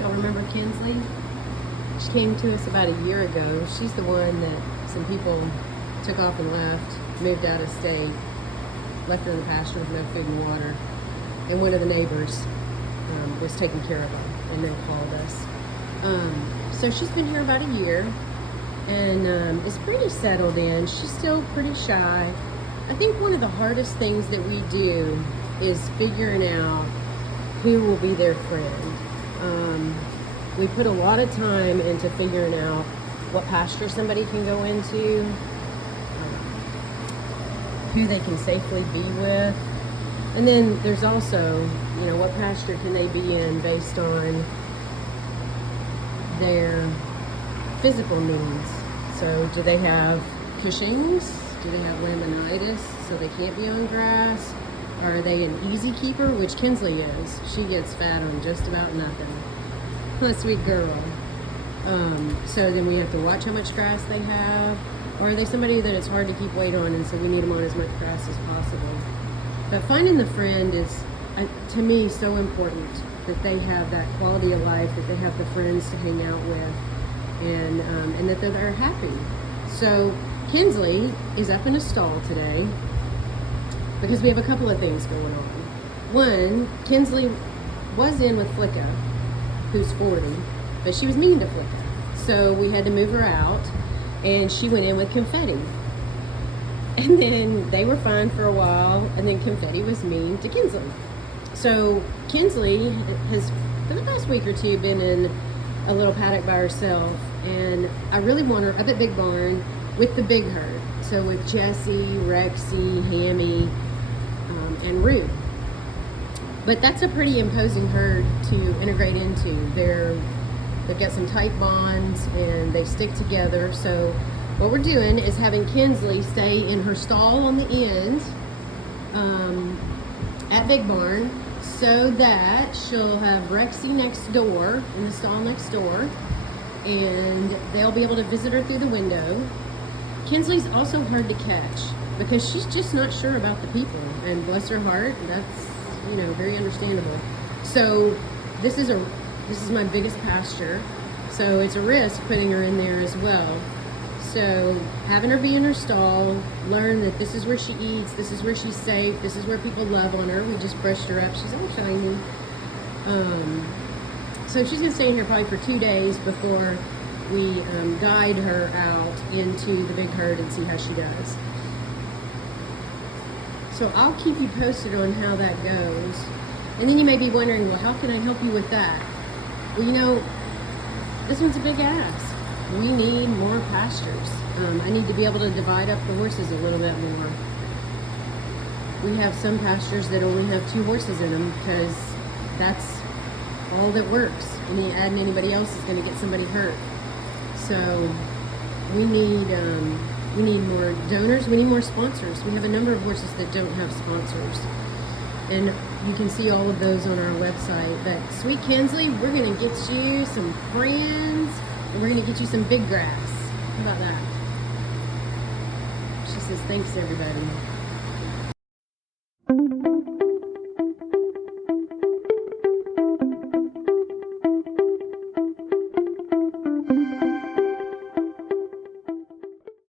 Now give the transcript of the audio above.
Y'all remember Kinsley? She came to us about a year ago. She's the one that some people took off and left, moved out of state, left her in the pasture with no food and water. And one of the neighbors was taking care of her and then called us. So she's been here about a year and is pretty settled in. She's still pretty shy. I think one of the hardest things that we do is figuring out who will be their friend. We put a lot of time into figuring out what pasture somebody can go into, who they can safely be with, and then there's also, what pasture can they be in based on their physical needs. So do they have Cushing's? Do they have laminitis, so they can't be on grass? Are they an easy keeper, which Kinsley is? She gets fat on just about nothing. A sweet girl. So then we have to watch how much grass they have. Or are they somebody that it's hard to keep weight on, and so we need them on as much grass as possible? But finding the friend is, to me, so important, that they have that quality of life, that they have the friends to hang out with, and that they're happy. So Kinsley is up in a stall today because we have a couple of things going on. One, Kinsley was in with Flicka, who's 40, but she was mean to Flicka. So we had to move her out, and she went in with Confetti. And then they were fine for a while, and then Confetti was mean to Kinsley. So Kinsley has, for the past week or two, been in a little paddock by herself, and I really want her up at Big Barn with the big herd. So with Jessie, Rexy, Hammy, and Ruth. But that's a pretty imposing herd to integrate into. They've got some tight bonds and they stick together. So what we're doing is having Kinsley stay in her stall on the end at Big Barn, so that she'll have Rexy next door, in the stall next door, and they'll be able to visit her through the window. Kinsley's also hard to catch because she's just not sure about the people, and bless her heart, that's very understandable. So this is my biggest pasture, so it's a risk putting her in there as well. So having her be in her stall, learn that this is where she eats, this is where she's safe, this is where people love on her. We just brushed her up, she's all shiny. So she's gonna stay in here probably for 2 days before we guide her out into the big herd and see how she does. So I'll keep you posted on how that goes. And then you may be wondering, well, how can I help you with that? Well, this one's a big ask. We need more pastures. I need to be able to divide up the horses a little bit more. We have some pastures that only have 2 horses in them because that's all that works. Any adding anybody else is going to get somebody hurt. So we need more donors. We need more sponsors. We have a number of horses that don't have sponsors, and you can see all of those on our website. But sweet Kinsley, we're going to get you some friends, and we're going to get you some big grass. How about that? She says, thanks everybody.